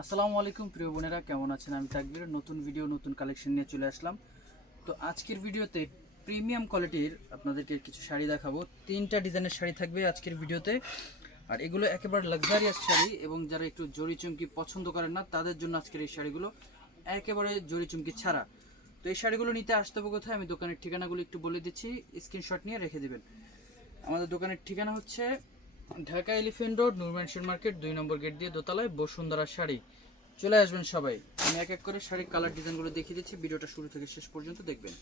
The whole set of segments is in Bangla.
আসসালামু আলাইকুম, প্রিয় বোনেরা, কেমন আছেন? আমি তাকবির নতুন ভিডিও নতুন কালেকশন নিয়ে চলে আসলাম। তো আজকের ভিডিওতে প্রিমিয়াম কোয়ালিটির আপনাদেরকে কিছু শাড়ি দেখাবো। তিনটা ডিজাইনের শাড়ি থাকবে আজকের ভিডিওতে আর এগুলো একেবারে লাক্সারিয়াস শাড়ি এবং যারা একটু জরি চুমকি পছন্দ করেন না, তাদের জন্য আজকের এই শাড়িগুলো একেবারে জরি চুমকি ছাড়া। তো এই শাড়িগুলো নিতে আসতে হবে কোথায়? আমি দোকানের ঠিকানাগুলো একটু বলে দিচ্ছি। স্ক্রিনশট নিয়ে রেখে দেবেন। আমাদের দোকানের ঠিকানা হচ্ছে Dhaka elephant road Nur Mansion market, দুই নম্বর গেট দিয়ে দোতলায় বসুন্ধরা শাড়ি। চলে আসবেন সবাই। আমি এক এক করে শাড়ির কালার ডিজাইনগুলো দেখিয়ে দিচ্ছি। ভিডিওটা শুরু থেকে শেষ পর্যন্ত দেখবেন।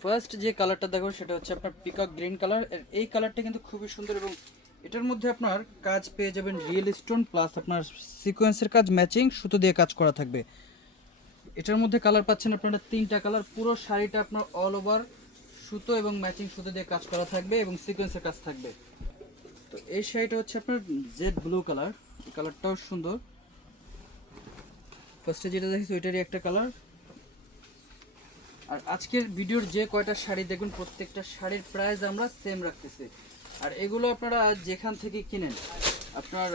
ফার্স্ট যে কালারটা দেখো সেটা হচ্ছে আপনার পিকক গ্রিন কালার এই কালারটা কিন্তু খুবই সুন্দর এবং এটার মধ্যে আপনার কাজ পেয়ে যাবেন রিয়েল স্টোন প্লাস আপনার সিকোয়েন্সের কাজ ম্যাচিং সুতো দিয়ে কাজ করা থাকবে। এটার মধ্যে কালার পাচ্ছেন আপনারা তিনটা কালার পুরো শাড়িটা আপনার অল ওভার সুতো এবং ম্যাচিং সুতো দিয়ে কাজ করা থাকবে এবং সিকোয়েন্সের কাজ থাকবে। তো এই শাড়িটা হচ্ছে আপনার জেড ব্লু কালার কালারটাও সুন্দর। ফার্স্টে যেটা দেখেছি, ওইটারই একটা কালার আর আজকের ভিডিওর যে কয়টা শাড়ি, দেখুন প্রত্যেকটা শাড়ির প্রাইস আমরা সেম রাখতেছি। আর এগুলো আপনারা যেখান থেকে কিনেন, আপনার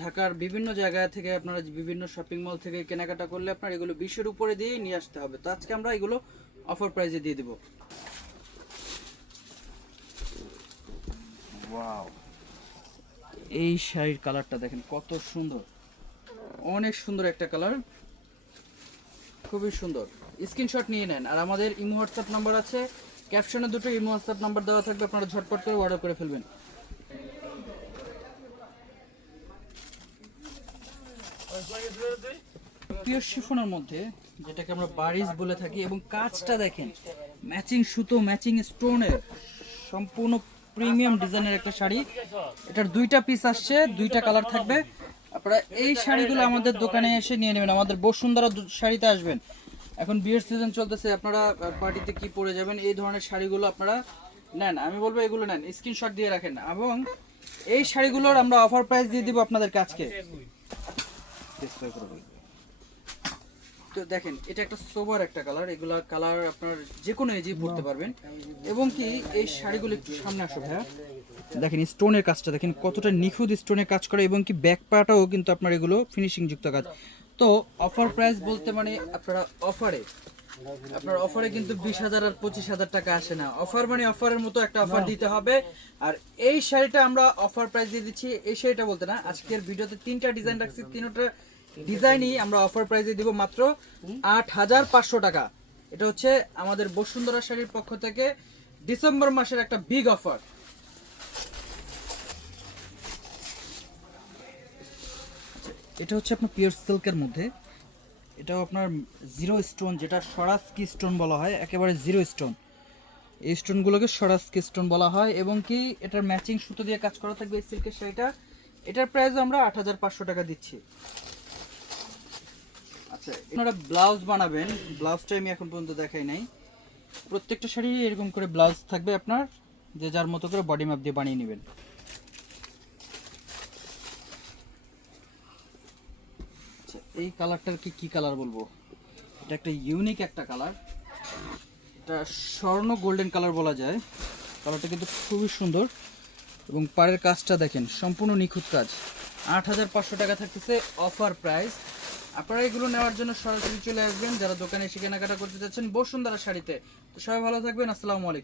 ঢাকার বিভিন্ন জায়গা থেকে, আপনারা বিভিন্ন শপিং মল থেকে কেনাকাটা করলে আপনার এগুলো বিশের উপরে দিয়েই নিয়ে আসতে হবে। তো আজকে আমরা এগুলো অফার প্রাইজে দিয়ে দেবো। ওয়াও এই শাড়ির কালারটা দেখেন, কত সুন্দর। অনেক সুন্দর একটা কালার। খুবই সুন্দর। স্ক্রিনশট নিয়ে নেন। আর আমাদের ইমো হোয়াটসঅ্যাপ নাম্বার আছে। ক্যাপশনে দুটো ইমো হোয়াটসঅ্যাপ নাম্বার দেওয়া থাকবে, আপনারা ঝটপট করে অর্ডার করে ফেলবেন। পিওর শিফনের মধ্যে, যেটাকে আমরা বারিশ বলে থাকি, এবং কাজটা দেখেন ম্যাচিং সুতো ম্যাচিং স্টোনের সম্পূর্ণ প্রিমিয়াম ডিজাইনের একটা শাড়ি। এটার দুইটা পিস আসছে দুইটা কালার থাকবে। আপনারা এই শাড়িগুলো আমাদের দোকানে এসে নিয়ে নেবেন। আমাদের বসুন্ধরা শাড়িতে আসবেন। এখন বিয়ের সিজন চলতেছে আপনারা পার্টিতে কি পরে যাবেন এই ধরনের শাড়িগুলো আপনারা নেন। আমি বলব এগুলো নেন স্ক্রিনশট দিয়ে রাখেন। এবং এই শাড়িগুলোর আমরা অফার প্রাইস দিয়ে দিব আপনাদের কাছকে তো দেখেন এটা একটা সোবার একটা কালার এগুলা কালার আপনার যে কোনো এজেই পরতে পারবেন। এবং কি এই শাড়িগুলো একটু সামনে আসো ভাইয়া। দেখেন স্টোনের কাজটা দেখেন কতটা নিখুঁত স্টোনের কাজ করে এবং কি ব্যাক পাটাও কিন্তু আপনার এগুলো ফিনিশিং যুক্ত কাজ। তো অফার প্রাইস বলতে মানে আপনারা অফারে আপনার অফারে কিন্তু বিশ হাজার আর পঁচিশ হাজার টাকা আসে না। অফার মানে অফারের মতো একটা অফার দিতে হবে। আর এই শাড়িটা আমরা অফার প্রাইস দিয়ে দিচ্ছি এই শাড়িটা বলতে না আজকের ভিডিওতে তিনটা ডিজাইন রাখছি তিনটা ডিজাইনই আমরা অফার প্রাইসে দিব মাত্র আট হাজার পাঁচশো টাকা। এটা হচ্ছে আমাদের বসুন্ধরা শাড়ির পক্ষ থেকে ডিসেম্বর মাসের একটা বিগ অফার এটা হচ্ছে আপনার পিওর সিল্কের মধ্যে। এটাও আপনার জিরো স্টোন যেটা সরাসকি স্টোন বলা হয়, একেবারে জিরো স্টোন এই স্টোনগুলোকে সরাসকি স্টোন বলা হয় এবং কি এটার ম্যাচিং সুতো দিয়ে কাজ করা থাকবে এই সিল্কের শাড়িটা। এটার প্রাইস আমরা আট হাজার পাঁচশো টাকা দিচ্ছি। আচ্ছা আপনারা ব্লাউজ বানাবেন ব্লাউজটা আমি এখন পর্যন্ত দেখাই নাই। প্রত্যেকটা শাড়ি এরকম করে ব্লাউজ থাকবে আপনার, যে যার মতো করে বডি ম্যাপ দিয়ে বানিয়ে নেবেন। আচ্ছা এই কালারটার কি কি কালার বলব? এটা একটা ইউনিক একটা কালার। এটা স্বর্ণ গোল্ডেন কালার বলা যায়। কালারটা কিন্তু খুবই সুন্দর। এবং পাড়ের কাজটা দেখেন, সম্পূর্ণ নিখুঁত কাজ। আট হাজার পাঁচশো টাকা থাকতেছে অফার প্রাইস আপনারা এগুলো নেওয়ার জন্য সরাসরি চলে আসবেন। যারা দোকানে এসে কেনাকাটা করতে চাচ্ছেন বসুন্ধরা শাড়িতে। তো সবাই ভালো থাকবেন। আসসালামু আলাইকুম।